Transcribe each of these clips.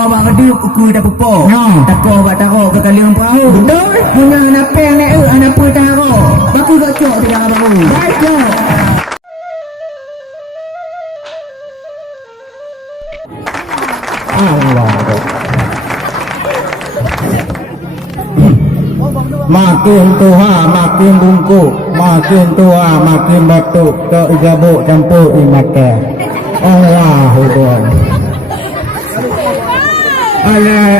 Abang kedua kuku dah pupo. Takut abang taruh ke kali orang perahu. Betul. Punya anak peng ni anak pun taruh. Baku kau cok tu yang abang. Baik cok. Allah. Makin tua makin bungkuk, makin tua makin batuk, ke igabuk campur imake. Allahu Akbar. Alah,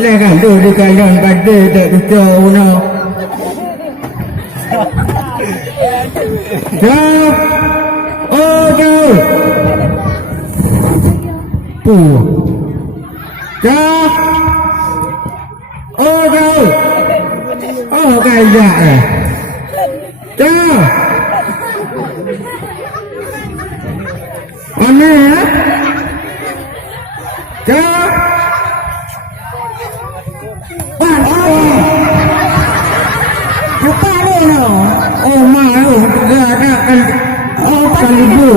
lekan tu di kalang kade tak kita una. Jap. Oh, jauh. Jap. Oh, jauh. Oh, kaya eh. Jauh. Mana ya? Jauh. Apa ni no? Oh, malu. Gak ada kan. Oh, kalibu.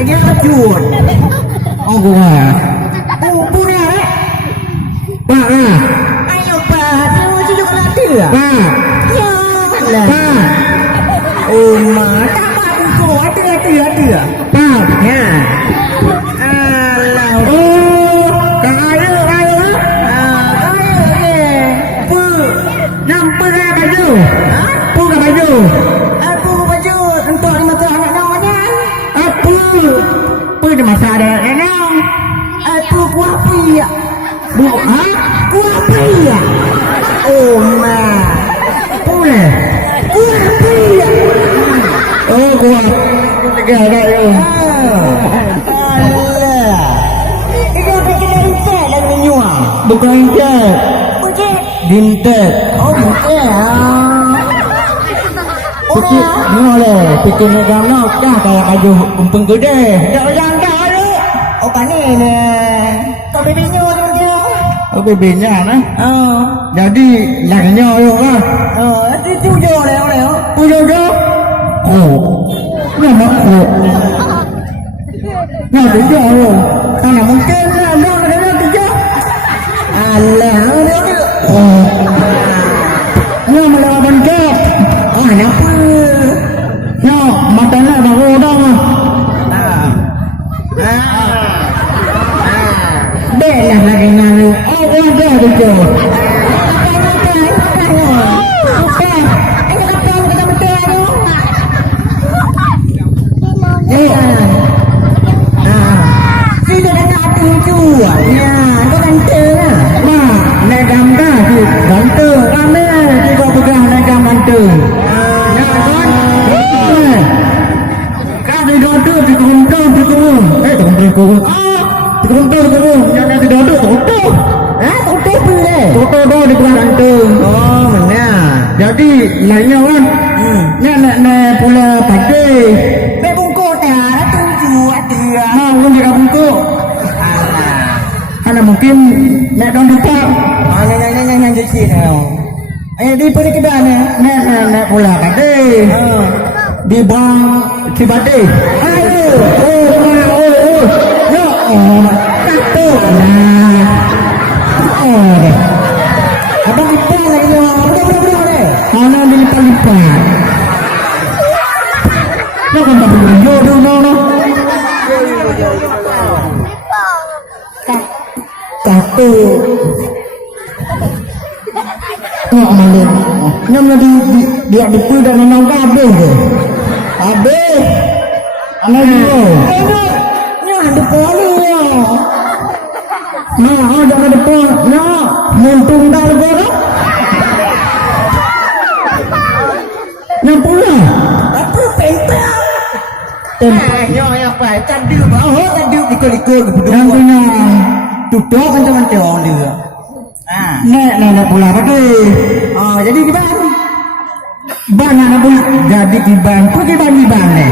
Ini kacur. Oh, gua. Punya. Pak lah. Ayo pak, tengok cucu kelati lah. Pak. Ya lah. Pak. Oh mak, tak apa kau ada. Pak. Ya. Alah. Oh, kayu. Ayo ke. Nampak ke baju? Apa ke baju? Aku baju untuk di mata anak namanya. Apa? Apa di masa ada enang? Aku kuah pia. Bu, ha? Kuah pia. Oh mak. Boleh? Kuah pia. Oh, gua. Tegak tak you? Alah. Ini pakai dari set dan menyuang. Bukan jet. Ujek. Dintet. Oh bukan. Pikir, ni oleh. Pikir negam nak dah kayak baju umpeng gede. Jangan ada. Oh pani ni. Kau bebenyo tu dia. Oh, bebennya nah. Oh. Jadi, lainnya you lah. Oh, itu je oleh. Punya je? Oh. Nama aku. Nah, dia you. Karena mungkin lah. Nak dia. Alah, dia. Oh. Nak melawan kep. Oh, kenapa? Nak, matanya baru dah lah. Belah lagi ngalu. Oh, ada dia. Sudah dah nak tuju. Ya, kau gantung lah. Mak, negam dah tu. Gantung. Ramai juga pegang negam gantung. Ya, kan? Kan di dodok, di keruntung. Keruntung. Keruntung. Yang di dodok, tutup. Tutup boleh. Tutup dah di pegang gantung. Oh, mana? Jadi, lainnya kan? Nak pula pakai. Bebungkuk dah tuju ada. Pun juga bungkuk. Karena mungkin nak daun depan. Nyanyi jadi tau. Di pada kedai ni. Nak pula kade. Di bang Cibade. Ayo. Oh. Ya Allah. Kata lah. Oh deh. Abang lipat lagi tu. Budak-budak deh. Mana dilipat-lipat. Nak kan tak boleh jodoh no. Kata. Nak malam. Nama dia dipu dan menang kabel ke? Kabel. Anak dia. Ni ada poli ni. Nah, ada ke depan. Nah, muntung dah lepas dah. Nak pula. Apa pentang? Tempat. Yo apa? Tadi bawah tadi ikut-ikut ke Yang berdua. punya. Tutup macam-macam orang dia. Nak pula apa tu? Jadi gimana? Banyak nak pula. Jadi kiban. Apa kiban ni?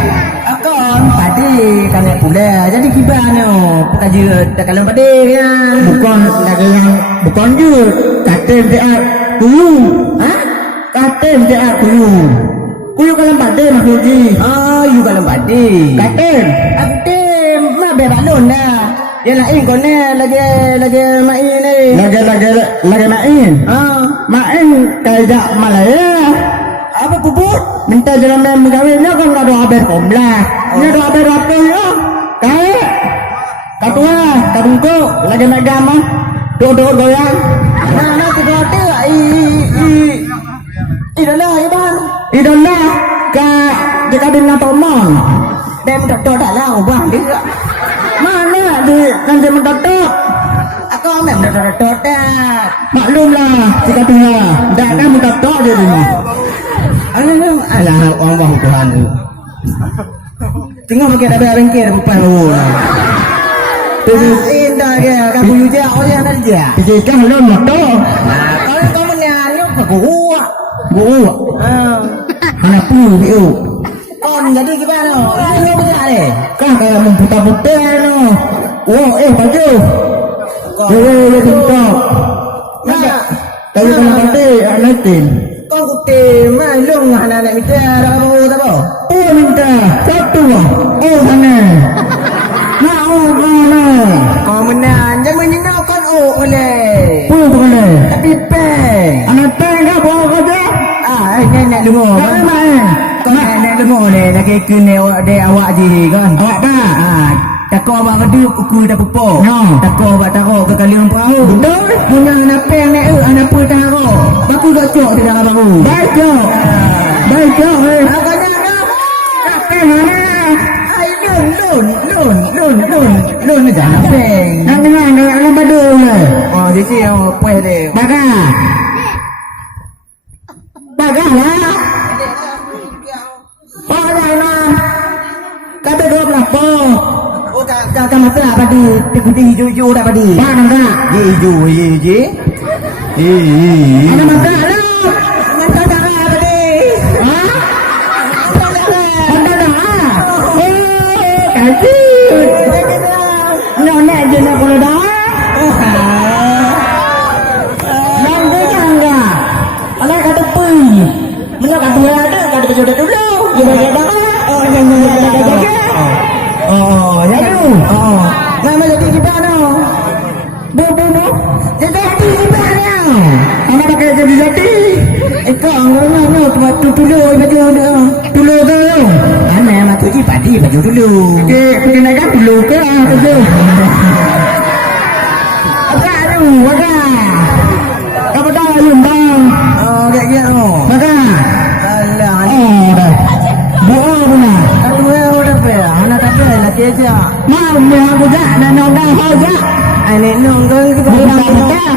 Akon padi kami pula. Jadi gimana? Pekaji tak kalau padi kan. Bukan je. Katen dia kuyu. Katen dia kuyu. Kuyu kalau padi maksudnya. You kalau padi. Katen. Aku tem, mah bebalon dah. Dia lain kau ni lagi main ni. Lagi main. Main kayak Malaya. Apa puput? Minta jalan main megawinnya kan ada haber komlah. Ini ada haber apa ya? Kayak katua, kadungko lagi megang mah. Duduk goyang. Nah, tu kata idola ya bang. Idola ka jika dengan tomon. Dem doktor dah lah bang dia. Mana di nanti mendadak. Aku ambil doktor dah. Maklumlah jika tinggal. Dah ada mendadak je di mana. Alah Allah Tuhan. Tengok pakai dah bengkel depan lu. Indah ke kamu juga orang aja. Jika belum mendadak. Kalau kau menyanyi aku gua. Gua. Anak pun dia. Kon jadi gimana? Ini benar deh. Kah kayak membuta-buta no. Oh, baju. Dewe pinta. Nah, Kalau kamu kata anatin. kau kute malung anak-anak kita kamu tahu apa? Oh minta satu. Oh mana? Nah oh mana? Kau menang, jangan menyenangkan boleh. Oh boleh. Tapi peng. Anak tengah bawa kerja. Nenek dengar. Kau mana? Kau nenek dengar ni, nak kena awak je kan? Awak dah. Takut abang kedua kuku dah pupuk. No. Takut abang taruh ke kali orang perahu. Betul. Punya anak peng ni, anak pun taruh. Baku kau cok tidak abang aku. Baik jauh. Baik jauh. Apa nak? Kapten mana? Ai lun ni jangan peng. Nak dengar nak badul. Oh, jadi apa dia? Baga. Baga lah. Oh lah. Kata 12 Oh, kau masalah padi. Putih hijau dah padi. Mana tak? Hijau. Ada masalah lah. Nanti tak ada padi. Ha? Ada dah. Oh, kasih. Nak je nak kalau dah. Nampak enggak? Alah kata pun. Mana kata ada kata jodoh dulu. Dia dah. Oh, yang Oh, ya tu. Oh, nama jadi gimana? Bu. Jadi gimana? Mana pakai jadi. Kau anggarnya tempat tulu baju dah. Dulu tu. Mana matu ji padi baju dulu. Pergi naik dulu ke tu. Agak tu, agak. Apa dah lumbang? Oh, kayak gitu. Maka. Alah, Oh, dah. Buah punya. aduh udah pe. Anak tapi nak kerja. Mau aku dah dan orang hau dah. Ini nonggang tu Bukan.